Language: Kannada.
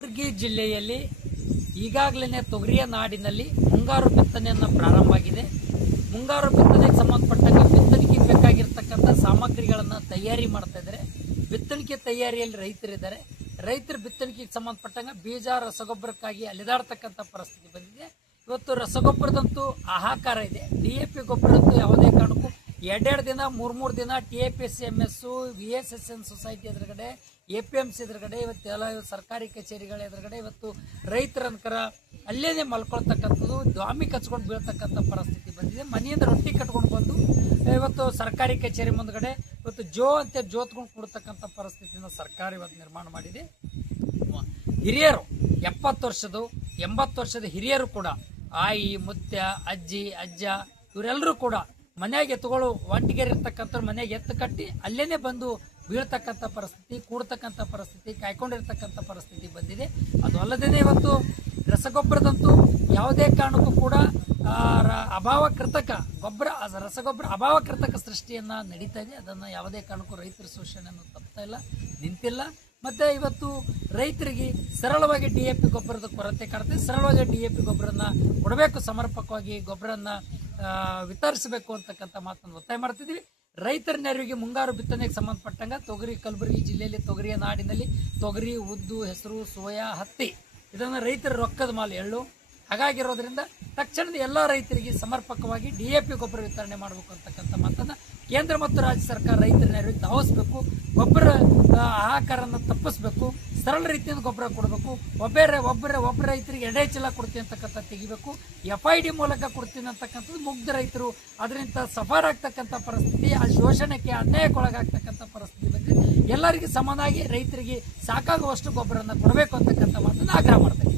ಕಲಬುರಗಿ ಜಿಲ್ಲೆಯಲ್ಲಿ ಈಗಾಗಲೇ ತೊಗರಿಯ ನಾಡಿನಲ್ಲಿ ಮುಂಗಾರು ಬಿತ್ತನೆಯನ್ನು ಪ್ರಾರಂಭ ಆಗಿದೆ. ಮುಂಗಾರು ಬಿತ್ತನೆಗೆ ಸಂಬಂಧಪಟ್ಟಂಗೆ ಬಿತ್ತನೆಗೆ ಬೇಕಾಗಿರ್ತಕ್ಕಂಥ ಸಾಮಗ್ರಿಗಳನ್ನು ತಯಾರಿ ಮಾಡ್ತಾ ಇದ್ದಾರೆ. ಬಿತ್ತನೆಗೆ ತಯಾರಿಯಲ್ಲಿ ರೈತರಿದ್ದಾರೆ. ರೈತರ ಬಿತ್ತನೆಗೆ ಸಂಬಂಧಪಟ್ಟಂಗೆ ಬೀಜ ರಸಗೊಬ್ಬರಕ್ಕಾಗಿ ಅಲೆದಾಡ್ತಕ್ಕಂಥ ಪರಿಸ್ಥಿತಿ ಬಂದಿದೆ. ಇವತ್ತು ರಸಗೊಬ್ಬರದಂತೂ ಹಾಹಾಕಾರ ಇದೆ. DAP ಗೊಬ್ಬರದಂತೂ ಯಾವುದೇ ಕಾರಣಕ್ಕೂ ಎರಡೆರಡು ದಿನ ಮೂರು ದಿನ TAPSMS VSSN ಸೊಸೈಟಿ ಎದುರುಗಡೆ APMC ಎದುರುಗಡೆ ಇವತ್ತೆಲ್ಲ ಸರ್ಕಾರಿ ಕಚೇರಿಗಳ ಎದುರುಗಡೆ ಇವತ್ತು ರೈತರನ್ಕರ ಅಲ್ಲೇನೆ ಮಲ್ಕೊಳ್ತಕ್ಕಂಥದ್ದು, ದ್ವಾಮಿ ಕಚ್ಕೊಂಡು ಬೀಳ್ತಕ್ಕಂಥ ಪರಿಸ್ಥಿತಿ ಬಂದಿದೆ. ಮನೆಯಿಂದ ರೊಟ್ಟಿ ಕಟ್ಕೊಂಡು ಬಂದು ಇವತ್ತು ಸರ್ಕಾರಿ ಕಚೇರಿ ಮುಂದ್ಗಡೆ ಇವತ್ತು ಅಂತ ಜೋತ್ಕೊಂಡು ಕೊಡ್ತಕ್ಕಂಥ ಪರಿಸ್ಥಿತಿನ ಸರ್ಕಾರ ಇವತ್ತು ನಿರ್ಮಾಣ ಮಾಡಿದೆ. ಹಿರಿಯರು 70 ವರ್ಷದ 80 ವರ್ಷದ ಹಿರಿಯರು ಕೂಡ ಆಯಿ ಮುತ್ಯ ಅಜ್ಜಿ ಅಜ್ಜ ಇವರೆಲ್ಲರೂ ಕೂಡ ಮನೆಯಾಗೆ ಎತ್ತುಗಳು ಒಂಟಿಗೆರಿರ್ತಕ್ಕಂಥ ಮನೆಯಾಗೆ ಎತ್ತು ಕಟ್ಟಿ ಅಲ್ಲೇನೆ ಬಂದು ಬೀಳ್ತಕ್ಕಂಥ ಪರಿಸ್ಥಿತಿ, ಕೂಡ್ತಕ್ಕಂಥ ಪರಿಸ್ಥಿತಿ, ಕಾಯ್ಕೊಂಡಿರ್ತಕ್ಕಂಥ ಪರಿಸ್ಥಿತಿ ಬಂದಿದೆ. ಅದು ಅಲ್ಲದೇ ಇವತ್ತು ರಸಗೊಬ್ಬರದಂತೂ ಯಾವುದೇ ಕಾರಣಕ್ಕೂ ಕೂಡ ಅಭಾವ ಕೃತಕ ಗೊಬ್ಬರ ರಸಗೊಬ್ಬರ ಅಭಾವ ಕೃತಕ ಸೃಷ್ಟಿಯನ್ನ ನಡೀತಾ ಇದೆ. ಅದನ್ನು ಯಾವುದೇ ಕಾರಣಕ್ಕೂ ರೈತರ ಶೋಷಣೆಯನ್ನು ತಪ್ತಾ ಇಲ್ಲ, ನಿಂತಿಲ್ಲ. ಮತ್ತೆ ಇವತ್ತು ರೈತರಿಗೆ ಸರಳವಾಗಿ DAP ಗೊಬ್ಬರದ ಕೊರತೆ ಕಾಡುತ್ತೆ. ಸರಳವಾಗಿ DAP ಗೊಬ್ಬರನ್ನ ಕೊಡಬೇಕು, ಸಮರ್ಪಕವಾಗಿ ಗೊಬ್ಬರನ್ನ ವಿತರಿಸಬೇಕು ಅಂತಕ್ಕಂಥ ಮಾತನ್ನು ಒತ್ತಾಯ ಮಾಡ್ತಿದ್ವಿ. ರೈತರ ನೆರವಿಗೆ ಮುಂಗಾರು ಬಿತ್ತನೆಗೆ ಸಂಬಂಧಪಟ್ಟಂಗೆ ಕಲಬುರಗಿ ಜಿಲ್ಲೆಯಲ್ಲಿ ತೊಗರಿಯ ನಾಡಿನಲ್ಲಿ ತೊಗರಿ, ಉದ್ದು, ಹೆಸರು, ಸೋಯಾ, ಹತ್ತಿ ಇದನ್ನು ರೈತರ ರೊಕ್ಕದ ಮಾಲ್ ಎಳ್ಳು. ಹಾಗಾಗಿರೋದ್ರಿಂದ ತಕ್ಷಣದ ಎಲ್ಲ ರೈತರಿಗೆ ಸಮರ್ಪಕವಾಗಿ DAP ಗೊಬ್ಬರ ವಿತರಣೆ ಮಾಡಬೇಕು ಅಂತಕ್ಕಂಥ ಮಾತನ್ನು ಕೇಂದ್ರ ಮತ್ತು ರಾಜ್ಯ ಸರ್ಕಾರ ರೈತರ ನೆರವಿಗೆ ಧಾವಿಸಬೇಕು. ಗೊಬ್ಬರ ಹಾಹಾಕಾರನ್ನು ತಪ್ಪಿಸಬೇಕು. ಸರಳ ರೀತಿಯಿಂದ ಗೊಬ್ಬರ ಕೊಡಬೇಕು. ಒಬ್ಬ ರೈತರಿಗೆ 2 ಚೀಲ ಕೊಡ್ತೀನಿ ಅಂತಕ್ಕಂಥ ತೆಗಿಬೇಕು. FID ಮೂಲಕ ಕೊಡ್ತೀನಿ ಅಂತಕ್ಕಂಥದ್ದು ಮುಗ್ಧ ರೈತರು ಅದರಿಂದ ಸಫರ್ ಆಗ್ತಕ್ಕಂಥ ಪರಿಸ್ಥಿತಿ, ಆ ಶೋಷಣೆಗೆ ಅನ್ಯಾಯಕ್ಕೊಳಗಾಗ್ತಕ್ಕಂಥ ಪರಿಸ್ಥಿತಿ ಬಂದರೆ ಎಲ್ಲರಿಗೂ ಸಮನಾಗಿ ರೈತರಿಗೆ ಸಾಕಾಗುವಷ್ಟು ಗೊಬ್ಬರವನ್ನು ಕೊಡಬೇಕು ಅಂತಕ್ಕಂಥ ಮಾತನ್ನು ಆಗ್ರಹ ಮಾಡ್ತಾರೆ.